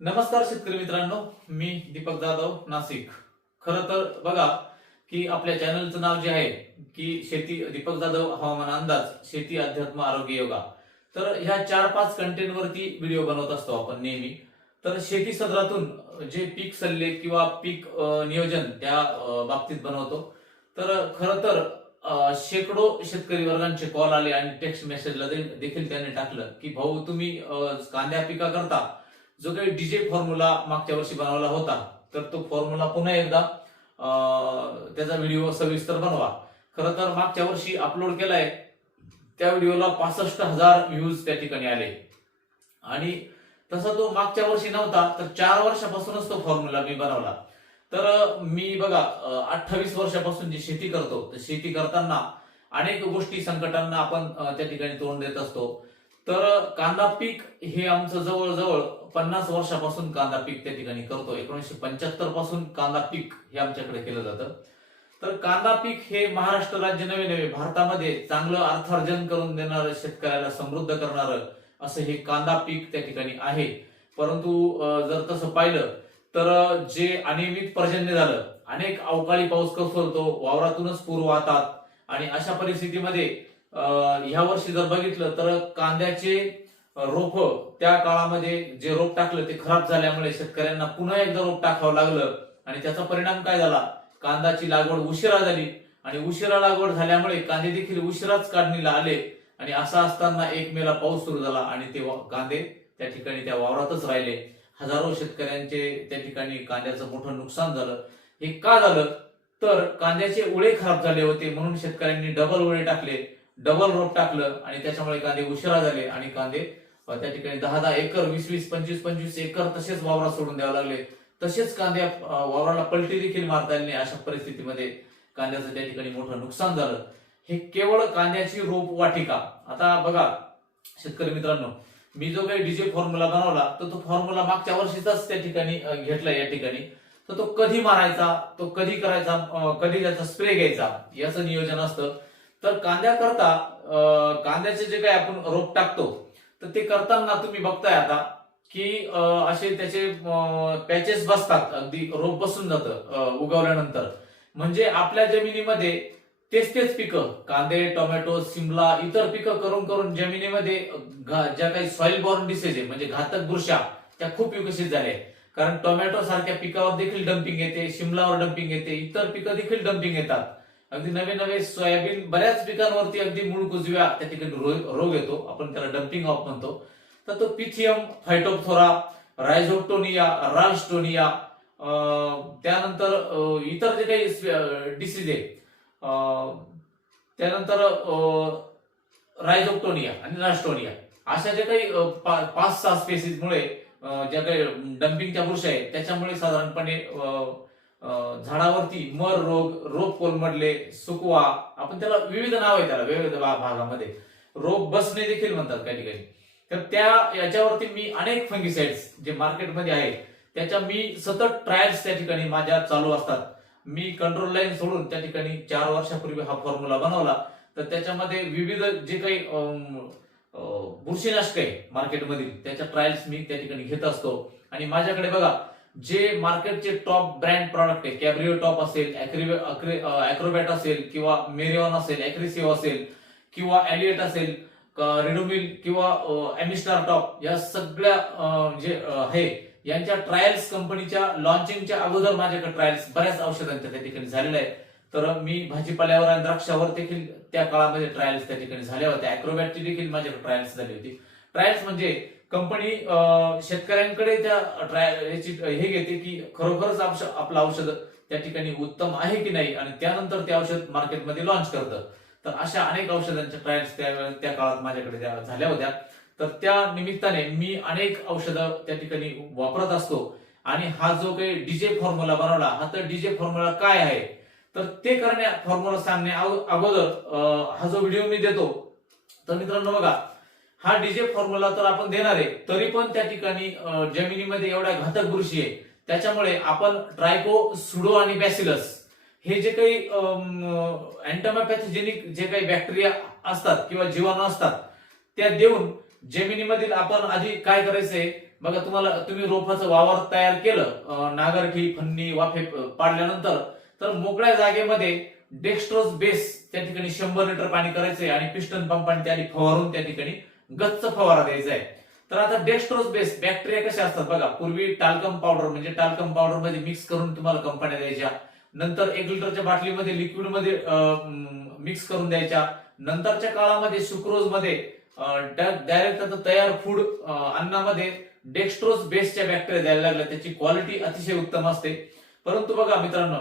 नमस्कार शेतकरी मित्रांनो मी दीपक जाधव नाशिक. खर तर बघा की आपल्या चॅनलचं नाव जे आहे की शेती दीपक जाधव हवामान अंदाज शेती अध्यात्म आरोग्य योगा. तर ह्या चार पाच कंटेंट वरती व्हिडिओ बनवत असतो आपण नेहमी. तर शेती सदरातून जे पीक सल्ले किंवा पीक नियोजन त्या बाबतीत बनवतो. तर खर तर शेकडो शेतकरी वर्गांचे कॉल आले आणि टेक्स्ट मेसेजला दे- देखील त्यांनी टाकलं की भाऊ तुम्ही कांद्या पिका करता जो काही डीजे फॉर्म्युला मागच्या वर्षी बनवला होता तर तो फॉर्म्युला पुन्हा एकदा त्याचा व्हिडिओ सविस्तर बनवा. खरं तर मागच्या वर्षी अपलोड केलाय त्या व्हिडिओला पासष्ट हजार व्ह्यूज त्या ठिकाणी आले. आणि तसा तो मागच्या वर्षी नव्हता तर चार वर्षापासूनच तो फॉर्म्युला मी बनवला. तर मी बघा अठ्ठावीस वर्षापासून जी शेती करतो तर शेती करताना अनेक गोष्टी संकटांना आपण त्या ठिकाणी तोंड देत असतो. तर कांदा पीक हे आमचं जवळजवळ पन्नास वर्षापासून कांदा पीक त्या ठिकाणी करतो. एकोणीसशे पंच्याहत्तरपासून कांदा पीक हे आमच्याकडे केलं जातं. तर कांदा पीक हे महाराष्ट्र राज्य नवे नवे भारतामध्ये चांगलं अर्थार्जन करून देणारं शेतकऱ्याला समृद्ध करणारं असं हे कांदा पीक त्या ठिकाणी आहे. परंतु जर तसं पाहिलं तर जे अनियमित पर्जन्य झालं अनेक अवकाळी पाऊस कोसळतो वावरातूनच पूर वाहतात आणि अशा परिस्थितीमध्ये ह्या वर्षी जर बघितलं तर कांद्याचे रोप त्या काळामध्ये जे रोप टाकलं ते खराब झाल्यामुळे शेतकऱ्यांना पुन्हा एकदा रोप टाकावं लागलं. आणि त्याचा परिणाम काय झाला? कांद्याची लागवड उशिरा झाली. आणि उशिरा लागवड झाल्यामुळे कांदे देखील उशिराच काढणीला आले. आणि असा असताना एक मेला पाऊस सुरू झाला आणि ते कांदे त्या ठिकाणी त्या वावरातच राहिले. हजारो शेतकऱ्यांचे त्या ठिकाणी कांद्याचं मोठं नुकसान झालं. हे का झालं? तर कांद्याचे उळे खराब झाले होते म्हणून शेतकऱ्यांनी डबल उळे टाकले. डबल रोप टाकलं आणि त्याच्यामुळे कांदे उशिरा झाले आणि कांदे त्या ठिकाणी दहा दहा एकर वीस वीस पंचवीस पंचवीस एकर तसेच वावरात सोडून द्यावे लागले. तसेच कांद्या वावराला पलटी देखील मारता आली नाही अशा परिस्थितीमध्ये कांद्याचं त्या ठिकाणी मोठं नुकसान झालं. हे केवळ कांद्याची रोप वाटिका आता बघा शेतकरी मित्रांनो मी जो काही डीजे फॉर्म्युला बनवला तर तो फॉर्म्युला मागच्या वर्षीचाच त्या ठिकाणी घेतला या ठिकाणी. तर तो कधी मारायचा? तो कधी करायचा? कधी त्याचा स्प्रे घ्यायचा? याचं नियोजन असतं. तर कांद्याकरता कांद्याचे जे काही आपण रोप टाकतो तर ते करताना तुम्ही बघताय आता की असे त्याचे पॅचेस बसतात अगदी रोप बसून जातं उगवल्यानंतर. म्हणजे आपल्या जमिनीमध्ये तेच तेच पिकं कांदे टोमॅटो सिमला इतर पिकं करून करून जमिनीमध्ये ज्या काही सॉइल बॉर्न डिसीज आहे म्हणजे घातक बुरशा त्या खूप विकसित झाल्या कारण टोमॅटो सारख्या पिकावर देखील डम्पिंग येते शिमलावर डम्पिंग येते इतर पिकं देखील डम्पिंग येतात. अगदी नवे नवे सोयाबीन बऱ्याच पिकांवरती अगदी मूळ कुजव्या त्या ठिकाणी रोग येतो. आपण त्याला डम्पिंग ऑफ म्हणतो. तर तो पिथियम फायटोप्थोरा रायझोप्टोनिया राल्स्टोनिया त्यानंतर इतर जे काही डिसीज आहे त्यानंतर रायझोप्टोनिया आणि रास्टोनिया अशा ज्या काही पा- पाच सहा स्पेसिसमुळे ज्या काही डम्पिंगच्या बुरशा आहेत त्याच्यामुळे साधारणपणे झाडावरती मर रोग रोप कोलमडले सुकवा आपण त्याला विविध नाव आहे त्याला विविध भागामध्ये. रोप बसणे देखील म्हणतात काही ठिकाणी. तर त्या याच्यावरती मी अनेक फंगिसाइड्स जे मार्केटमध्ये आहेत त्याच्या मी सतत ट्रायल्स त्या ठिकाणी माझ्या चालू असतात. मी कंट्रोल लाईन सोडून त्या ठिकाणी चार वर्षापूर्वी हा फॉर्म्युला बनवला. तर त्याच्यामध्ये विविध जे काही बुरशीनाशक आहे मार्केटमधील त्याच्या ट्रायल्स मी त्या ठिकाणी घेत असतो. आणि माझ्याकडे बघा जे मार्केटचे टॉप ब्रँड प्रॉडक्ट आहे कॅब्रिओ टॉप असेल अॅक्रोबॅट असेल किंवा मेरिओन असेल अॅक्रिसिओ असेल किंवा एलिएट असेल रिडोमिल किंवा एमिस्टार टॉप या सगळ्या जे हे आहे यांच्या ट्रायल्स कंपनीच्या लॉन्चिंगच्या अगोदर माझ्याकडे ट्रायल्स बऱ्याच औषधांच्या त्या ठिकाणी झालेल्या आहेत. तर मी भाजीपाल्यावर आणि द्राक्षावर देखील त्या काळामध्ये ट्रायल्स त्या ठिकाणी झाल्या होत्या. अॅक्रोबॅटची देखील माझ्याकडे ट्रायल्स झाली होती. ट्रायल्स म्हणजे कंपनी शेतकऱ्यांकडे त्या हे घेते की खरोखरच आपलं औषध त्या ठिकाणी उत्तम आहे की नाही? आणि त्यानंतर ते औषध मार्केटमध्ये लॉन्च करतं. तर अशा अनेक औषधांच्या ट्रायल्स त्या त्या काळात माझ्याकडे त्या झाल्या होत्या. तर त्या निमित्ताने मी अनेक औषधं त्या ठिकाणी वापरत असतो. आणि हा जो काही डीजे फॉर्म्युला बनवला हा तर डीजे फॉर्म्युला काय आहे? तर ते करण्या फॉर्म्युला सांगण्या अगोदर हा जो व्हिडिओ मी देतो. तर मित्रांनो बघा हा डीजे फॉर्म्युला तर आपण देणार आहे. तरी पण त्या ठिकाणी जमिनीमध्ये एवढ्या घातक बुरशी आहे. त्याच्यामुळे आपण ट्रायको सुडो आणि बॅसिलस हे जे काही अँटोमॅपॅथोजेनिक जे काही बॅक्टेरिया असतात किंवा जीवाणू असतात त्या देऊन जमिनीमधील आपण आधी काय करायचंय? बघा तुम्हाला तुम्ही रोपाचं वावर तयार केलं नागरखी नांगरखी फन्नी वाफे पाडल्यानंतर तर मोकळ्या जागेमध्ये डेक्स्ट्रोज बेस त्या ठिकाणी शंभर लिटर पाणी करायचंय आणि पिस्टन पंपाने त्या फवारून त्या ठिकाणी गच्च फवारा द्यायचा आहे. तर आता डेक्स्ट्रोज बेस बॅक्टेरिया कशा असतात बघा पूर्वी टाल्कम पावडर म्हणजे टाल्कम पावडरमध्ये मिक्स करून तुम्हाला कंपन्या द्यायच्या. नंतर एक लिटरच्या बाटलीमध्ये लिक्विडमध्ये मिक्स करून द्यायच्या. नंतरच्या काळामध्ये सुक्रोजमध्ये डायरेक्ट आता तयार फूड अन्नामध्ये डेक्स्ट्रोज बेसच्या बॅक्टेरिया द्यायला लागल्या. त्याची क्वालिटी अतिशय उत्तम असते. परंतु बघा मित्रांनो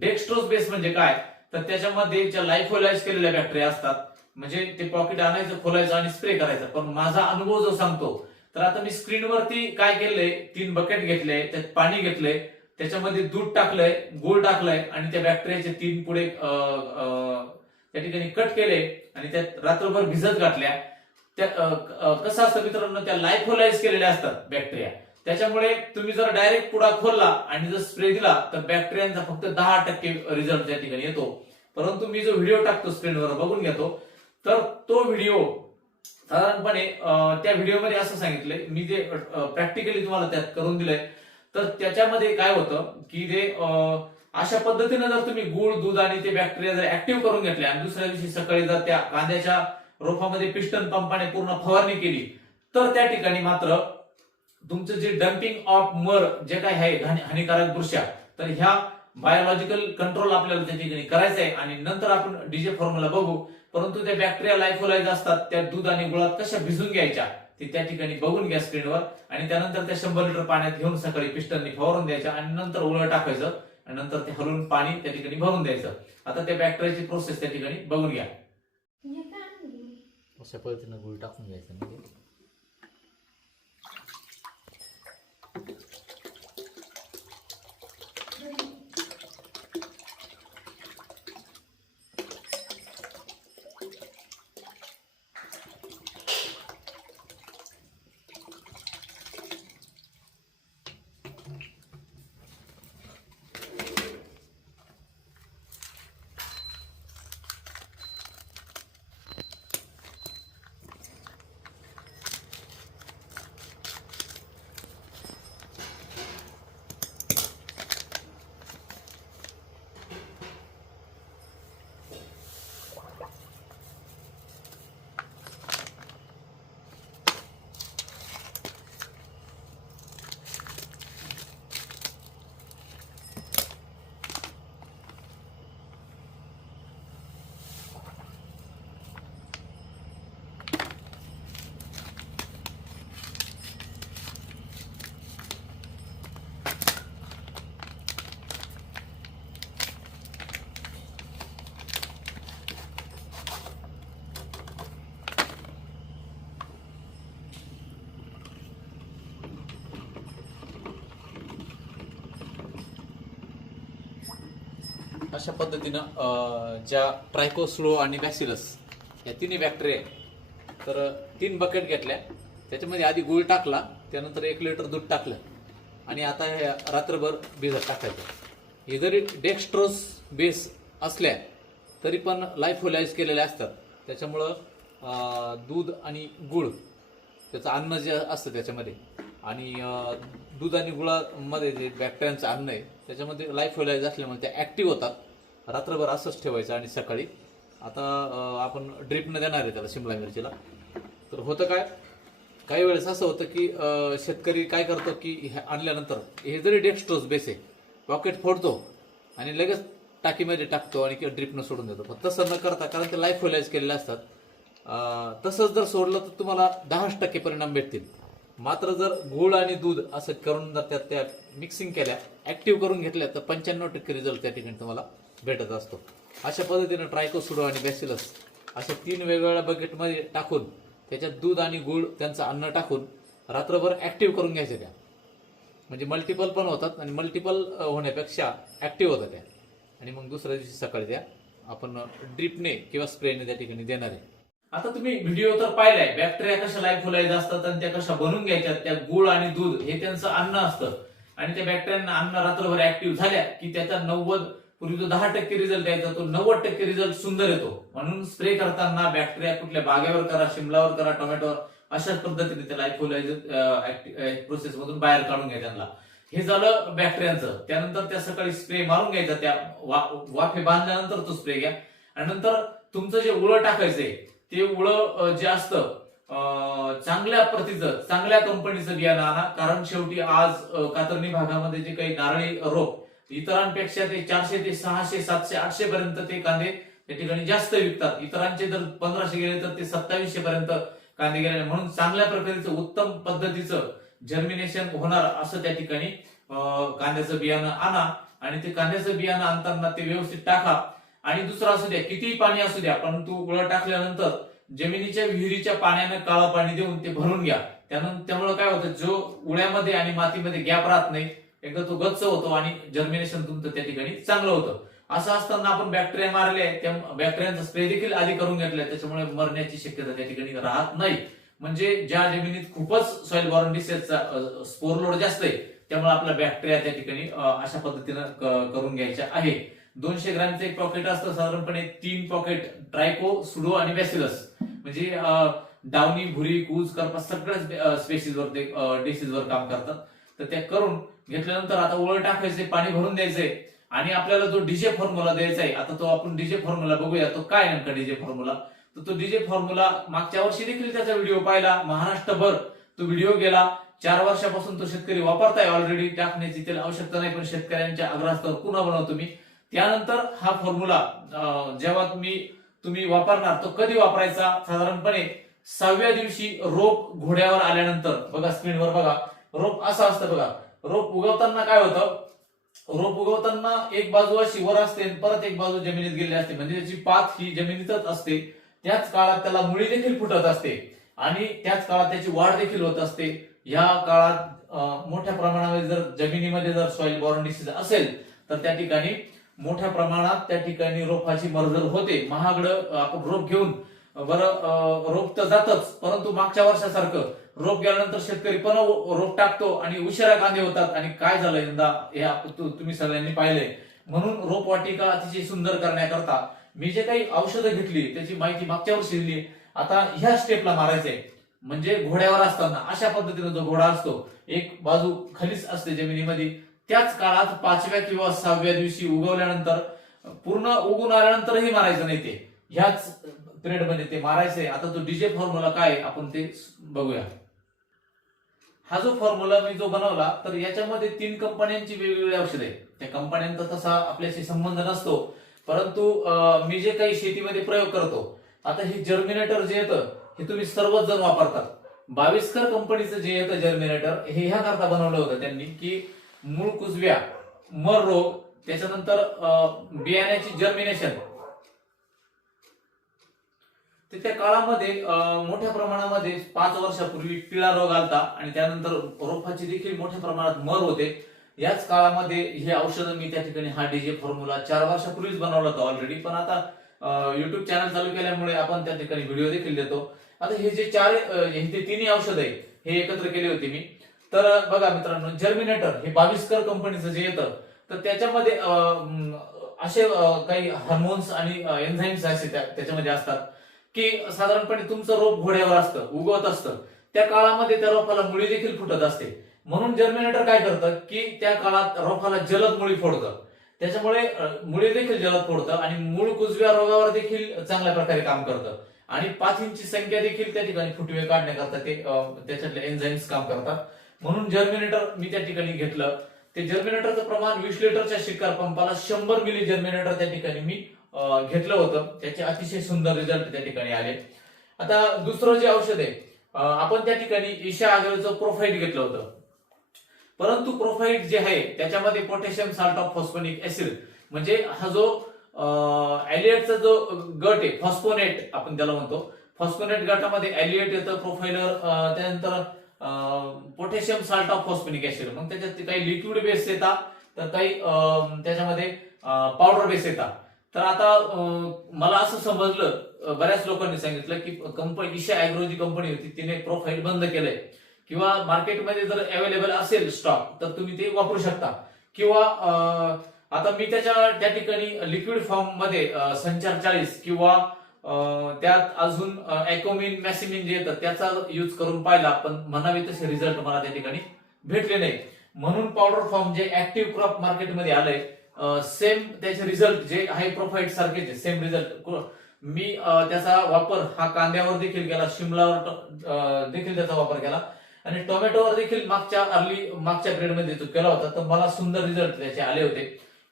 डेक्स्ट्रोज बेस म्हणजे काय? तर त्याच्यामध्ये ज्या लायफोलाइज केलेल्या बॅक्टेरिया असतात म्हणजे ते पॉकेट आणायचं खोलायचं आणि स्प्रे करायचं. पण माझा अनुभव जो सांगतो तर आता मी स्क्रीनवरती काय केलंय तीन बकेट घेतले त्यात पाणी घेतलंय त्याच्यामध्ये दूध टाकलंय गोळ टाकलंय आणि त्या बॅक्टेरियाचे तीन पुढे त्या ठिकाणी कट केले आणि त्यात रात्रभर भिजत घातल्या. त्या कसं असतं मित्रांनो त्या लायफोलाइज केलेल्या असतात बॅक्टेरिया त्याच्यामुळे तुम्ही जर डायरेक्ट पुडा खोलला आणि जर स्प्रे दिला तर बॅक्टेरियांचा फक्त दहा टक्के रिझल्ट त्या ठिकाणी येतो. परंतु मी जो व्हिडिओ टाकतो स्क्रीनवर बघून घेतो तर तो व्हिडिओ साधारणपणे त्या व्हिडिओमध्ये असं सांगितलंय मी जे प्रॅक्टिकली तुम्हाला त्यात करून दिलंय तर त्याच्यामध्ये काय होतं की जे अशा पद्धतीने जर तुम्ही गुळ दूध आणि ते बॅक्टेरिया जर ऍक्टिव्ह करून घेतले आणि दुसऱ्या दिवशी सकाळी जर त्या कांद्याच्या रोपामध्ये पिस्टन पंपाने पूर्ण फवारणी केली तर त्या ठिकाणी मात्र तुमचं जे डम्पिंग ऑफ मर जे काय आहे हानिकारक दृश्या तर ह्या बायोलॉजिकल कंट्रोल आपल्याला त्या ठिकाणी करायचं आहे. आणि नंतर आपण डीजे फॉर्म्युला बघू. परंतु त्या बॅक्टेरिया लायफोलाइज असतात. त्या दूध आणि गुळात कशा भिजून घ्यायच्या ते त्या ठिकाणी बघून घ्या स्क्रीनवर आणि त्यानंतर त्या शंभर लिटर पाण्यात घेऊन सकाळी पिस्टननी फवारून द्यायच्या आणि नंतर उलट टाकायचं आणि नंतर ते हलवून पाणी त्या ठिकाणी भरून द्यायचं. आता त्या बॅक्टेरियाची प्रोसेस त्या ठिकाणी बघून घ्या. अशा पद्धतीनं गुळ टाकून घ्यायचं म्हणजे अशा पद्धतीनं ज्या ट्रायकोस्लो आणि बॅसिलस या तिन्ही बॅक्टेरिया आहेत. तर तीन बकेट घेतल्या. त्याच्यामध्ये आधी गुळ टाकला त्यानंतर एक लिटर दूध टाकलं. आणि आता हे रात्रभर भिजत टाकायचं. हे जरी डेक्स्ट्रोस बेस असल्या तरी पण लाईफोलाइज केलेल्या असतात. त्याच्यामुळं दूध आणि गुळ त्याचं अन्न जे असतं त्याच्यामध्ये. आणि दूध आणि गुळामध्ये जे बॅक्टेरियांचं अन्न आहे त्याच्यामध्ये लाईफ असल्यामुळे ते ॲक्टिव्ह होतात. रात्रभर असंच ठेवायचं आणि सकाळी. आता आपण ड्रिपनं देणार आहे त्याला शिमला मिरचीला. तर होतं काय? काही वेळेस असं होतं की शेतकरी काय करतो की हे आणल्यानंतर हे जरी डेक्स्ट्रोज बेस आहे पॉकेट फोडतो आणि लगेच टाकीमध्ये टाकतो आणि किंवा ड्रिपनं सोडून देतो. पण तसं न करता कारण ते लाईफ होलाईज केलेले असतात. तसंच जर सोडलं तर तुम्हाला दहाच टक्के परिणाम भेटतील. मात्र जर गुळ आणि दूध असं करून जर त्यात त्या मिक्सिंग केल्या ऍक्टिव्ह करून घेतल्या तर पंच्याण्णव टक्के रिझल्ट त्या ठिकाणी तुम्हाला भेटत असतो. अशा पद्धतीनं ट्रायकोसुडो आणि बॅसिलस अशा तीन वेगवेगळ्या बकेटमध्ये टाकून त्याच्यात दूध आणि गुळ त्यांचं अन्न टाकून रात्रभर ॲक्टिव्ह करून घ्यायचं त्या. म्हणजे मल्टिपल पण होतात आणि मल्टिपल होण्यापेक्षा ॲक्टिव्ह होतात त्या. आणि मग दुसऱ्या दिवशी सकाळी त्या आपण ड्रिपने किंवा स्प्रेने त्या ठिकाणी देणार आहे. आता तुम्ही व्हिडिओ तर पाहिलाय. बॅक्टेरिया कशा लाईफ फुलायच्या असतात आणि त्या कशा बनवून घ्यायच्यात? त्या गुळ आणि दूध हे त्यांचं अन्न असतं. आणि त्या बॅक्टेरियांना अन्न रात्रभर ऍक्टिव्ह झाल्या की त्याचा नव्वद पूर्वी जो दहा टक्के रिझल्ट यायचा तो नव्वद टक्के रिझल्ट सुंदर येतो. म्हणून स्प्रे करताना बॅक्टेरिया कुठल्या बागेवर करा शिमलावर करा टोमॅटोवर अशाच पद्धतीने त्याला प्रोसेस मधून बाहेर काढून घ्या त्यांना. हे झालं बॅक्टेरियांचं त्यानंतर त्या सकाळी स्प्रे मारून घ्यायचा त्या वाफे बांधल्यानंतर तो स्प्रे घ्या. आणि नंतर तुमचं जे उळं टाकायचंय ते उळं जे असतं चांगल्या प्रतीचं चांगल्या कंपनीचं बियाणं आणा. कारण शेवटी आज कातरणी भागामध्ये जे काही नारळी रोप इतरांपेक्षा ते चारशे ते सहाशे सातशे आठशे पर्यंत ते कांदे त्या ठिकाणी जास्त विकतात. इतरांचे जर पंधराशे गेले तर ते सत्तावीसशे पर्यंत कांदे गेले. म्हणून चांगल्या प्रकारचं उत्तम पद्धतीचं जर्मिनेशन होणार असं त्या ठिकाणी कांद्याचं बियाणं आणा आणि ते कांद्याचं बियाणं आणताना ते व्यवस्थित टाका. आणि दुसरं असू द्या कितीही पाणी असू द्या परंतु उळं टाकल्यानंतर जमिनीच्या विहिरीच्या पाण्यानं काळं पाणी देऊन ते भरून घ्या. त्यानंतर त्यामुळे काय होतं जो उळ्यामध्ये आणि मातीमध्ये गॅप राहत नाही एकदा तो गच्च होतो आणि जर्मिनेशन तुमचं त्या ठिकाणी चांगलं होतं. असं असताना आपण बॅक्टेरिया मारले त्या बॅक्टेरियांचा स्प्रे देखील आधी करून घेतलाय त्याच्यामुळे मरण्याची शक्यता त्या ठिकाणी राहत नाही. म्हणजे ज्या जमिनीत खूपच सॉइल बॉर्न डिसेजचा स्पोर लोड जास्त आहे त्यामुळे आपला बॅक्टेरिया त्या ठिकाणी अशा पद्धतीनं करून घ्यायच्या आहे. दोनशे ग्रॅमचं एक पॉकेट असतं साधारणपणे तीन पॉकेट ट्रायको सुडो आणि बॅसिलस म्हणजे डावनी डावणी भुरी कूज करपा सगळ्याच स्पेसिसवर ते डिसीजवर काम करतात. तर त्या करून घेतल्यानंतर आता ओळ टाकायचे पाणी भरून द्यायचंय. आणि आपल्याला जो डीजे फॉर्म्युला द्यायचा आहे आता तो आपण डीजे फॉर्म्युला बघूया तो काय नेमका डीजे फॉर्म्युला तर तो डीजे फॉर्म्युला मागच्या वर्षी देखील त्याचा व्हिडिओ पाहिला महाराष्ट्रभर. तो व्हिडिओ गेला चार वर्षापासून तो शेतकरी वापरताय ऑलरेडी टाकण्याची त्याला आवश्यकता नाही पण शेतकऱ्यांच्या आग्रहास्तर पुन्हा बनवतो मी. त्यानंतर हा फॉर्म्युला जेव्हा तुम्ही तुम्ही वापरणार तो कधी वापरायचा? साधारणपणे सहाव्या दिवशी रोप घोड्यावर आल्यानंतर. बघा स्क्रीनवर बघा. रोप असं असतं बघा. रोप उगवताना काय होतं? रोप उगवताना एक बाजू अशी वर असते परत एक बाजू जमिनीत गेली असते. म्हणजे त्याची पात ही जमिनीतच असते त्याच काळात त्याला मुळी देखील फुटत असते आणि त्याच काळात त्याची वाढ देखील होत असते. या काळात मोठ्या प्रमाणामध्ये जर जमिनीमध्ये जर सॉइल बॉर्न डिसीज असेल तर त्या ठिकाणी मोठ्या प्रमाणात त्या ठिकाणी रोपाची मरजर होते. महागड आपण रोप घेऊन बरं रोप तर जातच परंतु मागच्या वर्षासारखं रोप गेल्यानंतर शेतकरी पण रोप टाकतो आणि उशिरा कांदे होतात. आणि काय झालं यंदा? हे तुम्ही सगळ्यांनी पाहिलंय. म्हणून रोप वाटिका अतिशय सुंदर करण्याकरता मी जे काही औषधं घेतली त्याची माहिती मागच्या वर्षी दिली. आता ह्या स्टेपला मारायचंय. म्हणजे घोड्यावर असताना अशा पद्धतीने जो घोडा असतो एक बाजू खालीच असते जमिनीमध्ये. त्याच काळात पाचव्या किंवा सहाव्या दिवशी उगवल्यानंतर पूर्ण उगून आल्यानंतरही मारायचं नाही ते. ह्याच पिरियडमध्ये ते मारायचंय. आता तो डीजे फॉर्म्युला काय आपण ते बघूया. हा जो फॉर्म्युला मी जो बनवला तर याच्यामध्ये तीन कंपन्यांची वेगवेगळी औषधे आहेत. त्या कंपन्यांचा तसा आपल्याशी संबंध नसतो. परंतु मी जे काही शेतीमध्ये प्रयोग करतो आता हे जर्मिनेटर जे येतं हे तुम्ही सर्वच जण वापरतात. बाविस्कर कंपनीचं जे येतं जर्मिनेटर हे ह्या करता बनवलं होतं त्यांनी की मूळ कुजव्या मर रोग त्याच्यानंतर बियाण्याची जर्मिनेशन तर त्या काळामध्ये मोठ्या प्रमाणामध्ये पाच वर्षापूर्वी पिळा रोग आलता आणि त्यानंतर रोपाची देखील मोठ्या प्रमाणात मर होते. याच काळामध्ये हे औषधं मी त्या ठिकाणी हा डीजे फॉर्म्युला चार वर्षापूर्वीच बनवला होता ऑलरेडी पण आता युट्यूब चॅनल चालू केल्यामुळे आपण त्या ठिकाणी व्हिडिओ देखील देतो. आता हे जे चार हे ते तिन्ही औषध आहे हे एकत्र केले होते मी. तर बघा मित्रांनो जर्मिनेटर हे बाविस्कर कंपनीचं जे येतं तर त्याच्यामध्ये असे काही हार्मोन्स आणि एन्झाईम्स असे त्या- त्याच्यामध्ये असतात. की साधारणपणे तुमचं रोप घोड्यावर असतं उगवत असतं. त्या काळामध्ये त्या रोपाला मुळी देखील फुटत असते. म्हणून जर्मिनेटर काय करतं की त्या काळात रोपाला जलद मुळी फोडतं. त्याच्यामुळे मुळी देखील जलद फोडतं आणि मूळ कुजव्या रोगावर देखील चांगल्या प्रकारे काम करतं. आणि पाथींची संख्या देखील त्या ठिकाणी फुटवे काढण्याकरता ते त्याच्यातले एन्झाईम्स काम करतात. म्हणून जर्मिनेटर मी त्या ठिकाणी घेतलं. ते जर्मिनेटरचं प्रमाण वीस लिटरच्या शिकार पंपाला शंभर मिली जर्मिनेटर त्या ठिकाणी मी घेतलं होतं. त्याचे अतिशय सुंदर रिझल्ट त्या ठिकाणी आले. आता दुसरं जे औषध आहे आपण त्या ठिकाणी ईशा आगरचं प्रोफाईट घेतलं होतं. परंतु प्रोफाईट जे आहे त्याच्यामध्ये potassium salt of phosphonic acid म्हणजे हा जो ऍलिएटचा जो गट आहे फॉस्फोनेट आपण त्याला म्हणतो. फॉस्फोनेट गटामध्ये ऍलिएट येतं प्रोफाईलर त्यानंतर potassium salt of phosphonic acid मग त्याच्यात ते काही लिक्विड बेस येतात तर काही त्याच्यामध्ये पावडर बेस येतात. तर आता मला असं समजलं बऱ्याच लोकांनी सांगितलं की कंपनी ईशा अॅग्रो जी कंपनी होती तिने प्रोफाईल बंद केलंय. किंवा मार्केटमध्ये जर अवेलेबल असेल स्टॉक तर तुम्ही ते वापरू शकता. किंवा आता मी त्याच्या त्या ठिकाणी लिक्विड फॉर्ममध्ये संचार चाळीस किंवा त्यात अजून ॲकोमिन मॅसिमिन जे येतं त्याचा यूज करून पाहिला पण म्हणावे तसे रिझल्ट मला त्या ठिकाणी भेटले नाही. म्हणून पावडर फॉर्म जे ऍक्टिव्ह क्रॉप मार्केटमध्ये आलंय सेम त्याचे रिझल्ट जे हाय प्रोफाईट सारखेच सेम रिझल्ट मी त्याचा वापर हा कांद्यावर देखील केला शिमलावर देखील त्याचा वापर केला. आणि टोमॅटोवर देखील मागच्या अर्ली मागच्या ग्रेडमध्ये तो केला होता. तर मला सुंदर रिझल्ट त्याचे आले होते.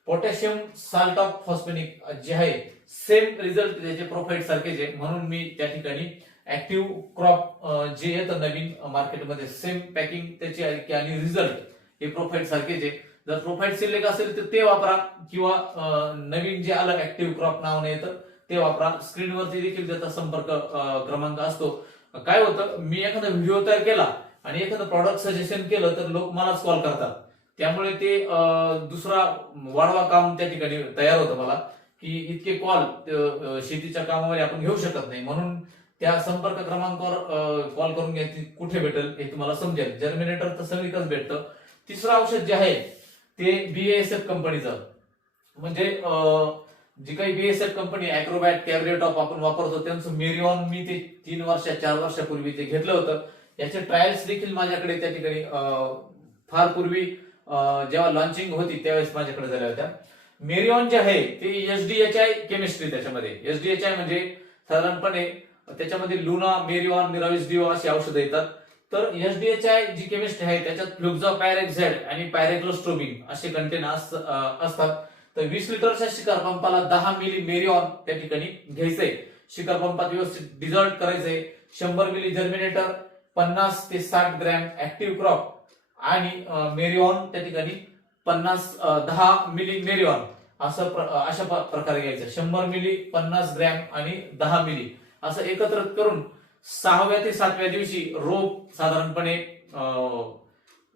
पोटॅशियम साल्ट ऑफ फॉस्फेनिक जे आहे सेम रिझल्ट त्याचे प्रोफाईट सारखेच आहे म्हणून मी त्या ठिकाणी ऍक्टिव्ह क्रॉप जे येतं नवीन मार्केटमध्ये सेम पॅकिंग त्याची आहे की आणि रिझल्ट हे प्रोफाईट सारखेच आहे जर प्रोफाईट सिलेक्ट असेल तर ते वापरा. किंवा नवीन जे आलं ऍक्टिव्ह क्रॉप नावाने येतं ते वापरा. स्क्रीनवरती देखील त्याचा संपर्क क्रमांक असतो. काय होतं? मी एखादा व्हिडिओ तयार केला आणि एखादं प्रॉडक्ट सजेशन केलं तर लोक मलाच कॉल करतात. त्यामुळे ते दुसरा वाढवा काम त्या ठिकाणी तयार होतं मला की इतके कॉल शेतीच्या कामावर आपण घेऊ शकत नाही. म्हणून त्या संपर्क क्रमांकावर कॉल करून घ्या कुठे भेटेल हे तुम्हाला समजेल. जर्मिनेटर तर सगळीकच भेटतं. तिसरं औषध जे आहे ते बीएसएफ कंपनीचं म्हणजे जी काही बीएसएफ कंपनी अॅक्रोबॅट कॅबरेटॉप आपण वापरतो त्यांचं मेरिऑन मी ते तीन वर्ष चार वर्षापूर्वी ते घेतलं होतं. याचे ट्रायल्स देखील माझ्याकडे त्या ठिकाणी फार पूर्वी जेव्हा लॉन्चिंग होती त्यावेळेस माझ्याकडे झाल्या होत्या. मेरिऑन जे आहे ते एचडीएचआय केमिस्ट्री त्याच्यामध्ये. एचडीएचआय म्हणजे साधारणपणे त्याच्यामध्ये लुना मेरिऑन मिराविस डिओ अशी औषधं येतात. तर एचडीएचआय जी केमिस्ट्री आहे त्याच्यात फ्लुक्झापायरेक्झेड आणि पॅरेक्लोस्ट्रोबिन असे कंटेन असतात. तर वीस लिटरच्या शिकार पंपाला दहा मिली मेरिऑन त्या ठिकाणी घ्यायचंय शिकार पंपात व्यवस्थित डिझॉल्ट करायचंय शंभर मिली जर्मिनेटर पन्नास ते साठ ग्रॅम ऍक्टिव्ह क्रॉप आणि मेरिऑन त्या ठिकाणी पन्नास दहा मिली मेरिऑन असं अशा प्रकारे घ्यायचं. शंभर मिली पन्नास ग्रॅम आणि दहा मिली असं एकत्र करून सहाव्या ते सातव्या दिवशी रोप साधारणपणे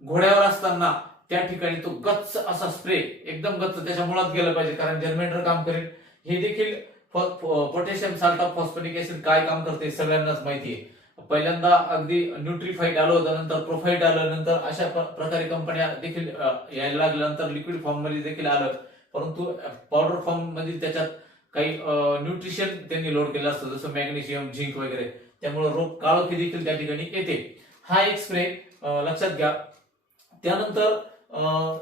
घोड्यावर असताना त्या ठिकाणी तो गच्च असा स्प्रे एकदम गच्च त्याच्या मुळात गेलं पाहिजे कारण जर्मिनेटर काम करेल. हे देखील potassium salt of phosphatic acid काय काम करते सगळ्यांनाच माहिती आहे. पहिल्यांदा अगदी न्यूट्रीफाईट आलं होतं नंतर प्रोफाईट आलं नंतर अशा प्रकारे कंपन्या देखील यायला लागल्या नंतर लिक्विड फॉर्ममध्ये देखील आलं. परंतु पावडर फॉर्ममध्ये त्याच्यात काही न्यूट्रिशन त्यांनी लोड केलं असतं जसं मॅग्नेशियम झिंक वगैरे. त्यामुळे रोप काळोखी देखील त्या ठिकाणी येते. हा एक स्प्रे लक्षात घ्या. त्यानंतर अं,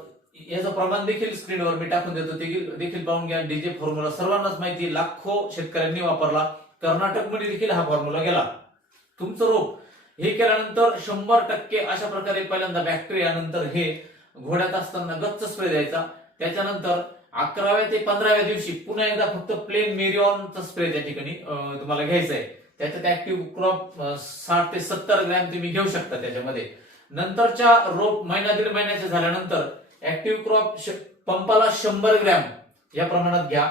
याचं प्रमाण देखील स्क्रीनवर मी टाकून देतो. देखील पाहून घ्या. डीजे फॉर्म्युला सर्वांनाच माहिती लाखो शेतकऱ्यांनी वापरला. कर्नाटकमध्ये देखील हा फॉर्म्युला गेला. तुमचं रोप हे केल्यानंतर शंभर टक्के अशा प्रकारे पहिल्यांदा बॅक्टेरिया नंतर हे घोड्यात असताना गच्च स्प्रे द्यायचा. त्याच्यानंतर अकराव्या ते पंधराव्या दिवशी पुन्हा एकदा फक्त प्लेन मेरिऑनचा स्प्रे त्या ठिकाणी तुम्हाला घ्यायचा आहे त्याच्यात ऍक्टिव्ह क्रॉप साठ ते सत्तर ग्रॅम तुम्ही घेऊ शकता त्याच्यामध्ये. नंतरच्या रोप महिना दीड महिन्याच्या झाल्यानंतर ऍक्टिव्ह क्रॉप पंपाला शंभर ग्रॅम या प्रमाणात घ्या.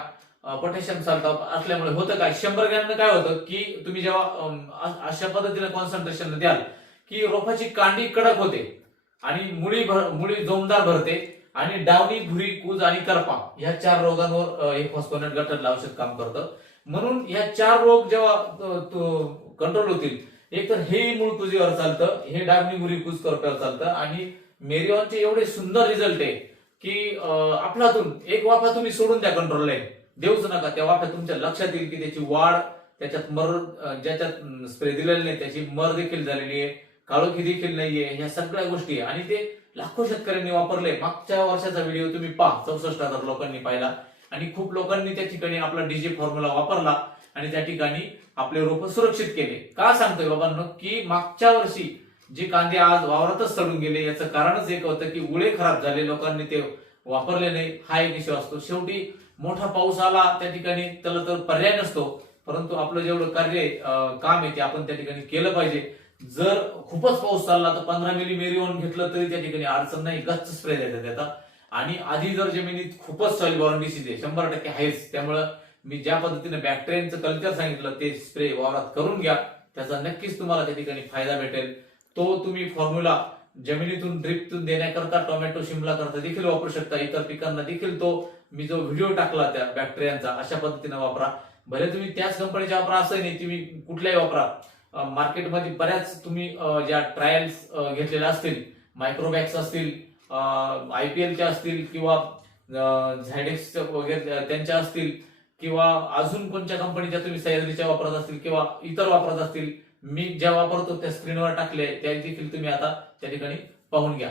पोटॅशियम साल्ट असल्यामुळे होतं काय? शंभर ग्रॅम काय होतं की तुम्ही जेव्हा अशा पद्धतीने कॉन्सन्ट्रेशन द्याल की रोपाची कांडी कडक होते आणि मुळी भर मुळी जोमदार भरते आणि डावणी भुरी कूज आणि करपा या चार रोगांवर अं, हे फॉस्फोनेट गटरला औषध काम करतं. म्हणून या चार रोग जेव्हा कंट्रोल होतील एक तर हे मूळ कुजीवर चालतं हे डागणी गुरी कुज करप्यावर चालतं आणि मेरिऑनचे एवढे सुंदर रिझल्ट आहे की आपलातून आपल्यातून एक वाफा तुम्ही सोडून द्या कंट्रोलला देऊच नका त्या वाफ्या तुमच्या लक्षात येईल की त्याची वाढ त्याच्यात मर ज्याच्यात स्प्रे दिलेले नाही त्याची मर देखील झालेली आहे काळोखी देखील नाहीये ह्या सगळ्या गोष्टी आणि ते लाखो शेतकऱ्यांनी वापरले मागच्या वर्षाचा व्हिडिओ तुम्ही पहा चौसष्ट हजार लोकांनी पाहिला. आणि खूप लोकांनी त्या ठिकाणी आपला डीजे फॉर्म्युला वापरला आणि त्या ठिकाणी आपले रोप सुरक्षित केले. का सांगतोय बाबांनो की मागच्या वर्षी जे कांदे आज वावरातच सडून गेले याचं कारणच एक होतं की उळे खराब झाले लोकांनी ते वापरले नाही. हा एक विषय असतो. शेवटी मोठा पाऊस आला त्या ठिकाणी त्याला तर पर्याय नसतो. परंतु आपलं जेवढं कार्य आहे, काम आहे ते आपण त्या ठिकाणी केलं पाहिजे. जर खूपच पाऊस चालला तर पंधरा मिली मेरी घेतलं तरी त्या ठिकाणी अडचण नाही. गच्च स्प्रे द्यायचा त्याचा आणि आधी जर जमिनीत खूपच सॉइल बॉर्न डिसीज आहे शंभर टक्के आहेच. त्यामुळं मी ज्या पद्धतीने बॅक्टेरियनचं कल्चर सांगितलं ते स्प्रे वावरात करून घ्या. त्याचा नक्कीच तुम्हाला त्या ठिकाणी फायदा भेटेल. तो तुम्ही फॉर्म्युला जमिनीतून ड्रिपतून देण्याकरता टोमॅटो शिमला करता देखील वापरू शकता. इतर पिकांना देखील तो मी जो व्हिडिओ टाकला त्या बॅक्टेरियांचा अशा पद्धतीने वापरा. भले तुम्ही त्याच कंपनीच्या वापरा असं नाही तुम्ही कुठल्याही वापरा. मार्केटमध्ये बऱ्याच तुम्ही ज्या ट्रायल्स घेतलेल्या असतील मायक्रोबॅक्स असतील आय पी एलच्या असतील किंवा झायडेक्स वगैरे त्यांच्या असतील किंवा अजून कोणत्या कंपनीच्या तुम्ही सह्याद्रीच्या वापरत असतील किंवा इतर वापरत असतील मी ज्या वापरतो त्या स्क्रीनवर टाकले त्या देखील तुम्ही आता त्या ठिकाणी पाहून घ्या.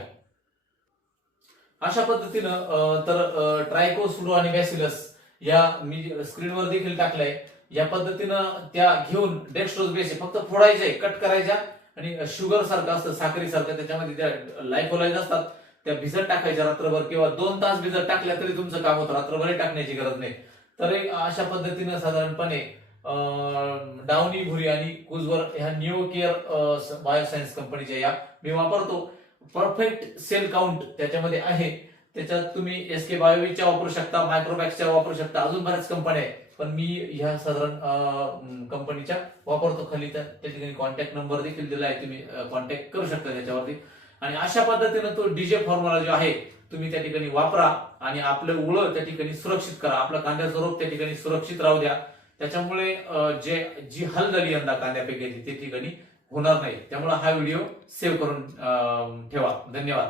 अशा पद्धतीनं तर ट्रायको ट्रायकोस्लू आणि बॅसिलस या मी स्क्रीनवर देखील टाकलंय. या पद्धतीनं त्या घेऊन डेक्स्ट्रोज बेस फक्त फोडायचे कट करायच्या आणि शुगर सारखं असतं साखरी सारखं त्याच्यामध्ये त्या लायफोलाईज असतात. त्या भिजत टाकायच्या रात्रभर किंवा दोन तास भिजत टाकल्या तरी तुमचं काम होतं. रात्रभरही टाकण्याची गरज नाही. तर एक अशा पद्धतीनं साधारणपणे डाउनी भुरी आणि कुजवर ह्या न्यू केअर बायोसायन्स कंपनीच्या या मी वापरतो. परफेक्ट सेल काउंट त्याच्यामध्ये आहे. त्याच्यात तुम्ही एस के बायोविकच्या वापरू शकता मायक्रोबॅक्सच्या वापरू शकता अजून बऱ्याच कंपन्या आहेत. पण मी ह्या साधारण कंपनीच्या वापरतो. खाली त्या ठिकाणी कॉन्टॅक्ट नंबर देखील दिला आहे तुम्ही कॉन्टॅक्ट करू शकता त्याच्यावरती. आणि अशा पद्धतीनं तो डीजे फॉर्म्युला जो आहे तुम्ही त्या ठिकाणी वापरा आणि आपलं उळं त्या ठिकाणी सुरक्षित करा. आपलं कांद्याचं रोप त्या ठिकाणी सुरक्षित राहू द्या. त्याच्यामुळे जे जी हल झाली यंदा कांद्यापैकी त्या ठिकाणी होणार नाही. त्यामुळे हा व्हिडिओ सेव्ह करून ठेवा. धन्यवाद.